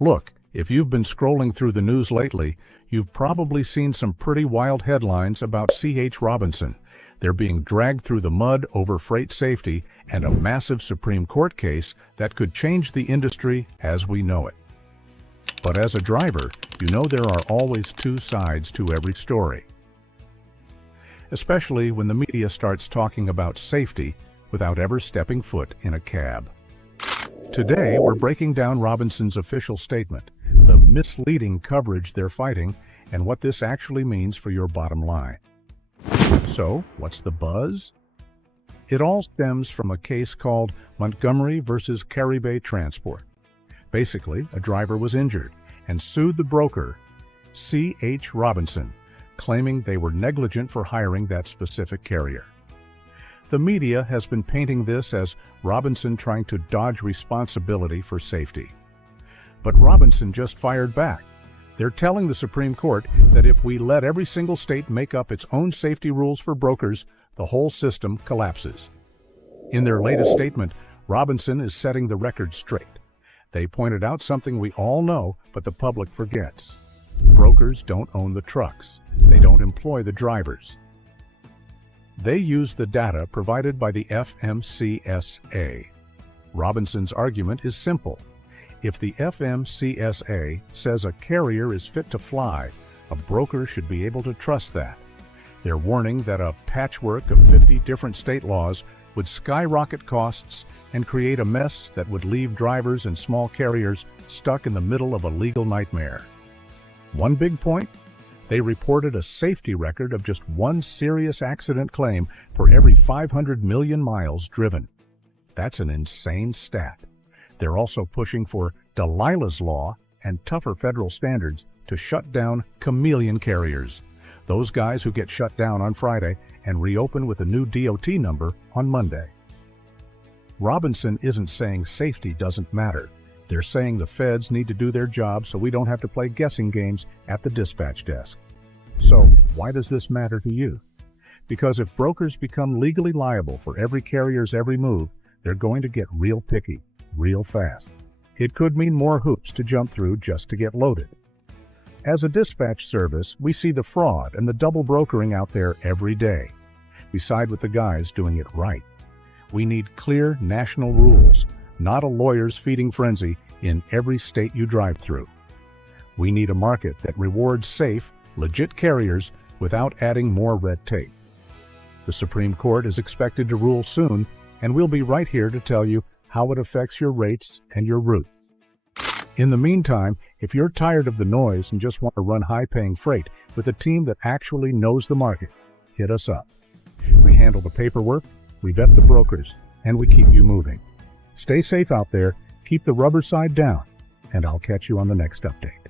Look, if you've been scrolling through the news lately, you've probably seen some pretty wild headlines about C.H. Robinson. They're being dragged through the mud over freight safety and a massive Supreme Court case that could change the industry as we know it. But as a driver, you know there are always two sides to every story. Especially when the media starts talking about safety without ever stepping foot in a cab. Today, we're breaking down Robinson's official statement, the misleading coverage they're fighting, and what this actually means for your bottom line. So, what's the buzz? It all stems from a case called Montgomery versus Caribe Transport. Basically, a driver was injured and sued the broker, C.H. Robinson, claiming they were negligent for hiring that specific carrier. The media has been painting this as Robinson trying to dodge responsibility for safety. But Robinson just fired back. They're telling the Supreme Court that if we let every single state make up its own safety rules for brokers, the whole system collapses. In their latest statement, Robinson is setting the record straight. They pointed out something we all know, but the public forgets. Brokers don't own the trucks. They don't employ the drivers. They use the data provided by the FMCSA. Robinson's argument is simple. If the FMCSA says a carrier is fit to fly, a broker should be able to trust that. They're warning that a patchwork of 50 different state laws would skyrocket costs and create a mess that would leave drivers and small carriers stuck in the middle of a legal nightmare. One big point? They reported a safety record of just one serious accident claim for every 500 million miles driven. That's an insane stat. They're also pushing for Delilah's Law and tougher federal standards to shut down chameleon carriers, those guys who get shut down on Friday and reopen with a new DOT number on Monday. Robinson isn't saying safety doesn't matter. They're saying the feds need to do their job so we don't have to play guessing games at the dispatch desk. So, why does this matter to you? Because if brokers become legally liable for every carrier's every move, they're going to get real picky, real fast. It could mean more hoops to jump through just to get loaded. As a dispatch service, we see the fraud and the double brokering out there every day. We side with the guys doing it right. We need clear national rules, not a lawyer's feeding frenzy in every state you drive through. We need a market that rewards safe, legit carriers without adding more red tape. The Supreme Court is expected to rule soon, and we'll be right here to tell you how it affects your rates and your routes. In the meantime, if you're tired of the noise and just want to run high-paying freight with a team that actually knows the market, hit us up. We handle the paperwork, we vet the brokers, and we keep you moving. Stay safe out there, keep the rubber side down, and I'll catch you on the next update.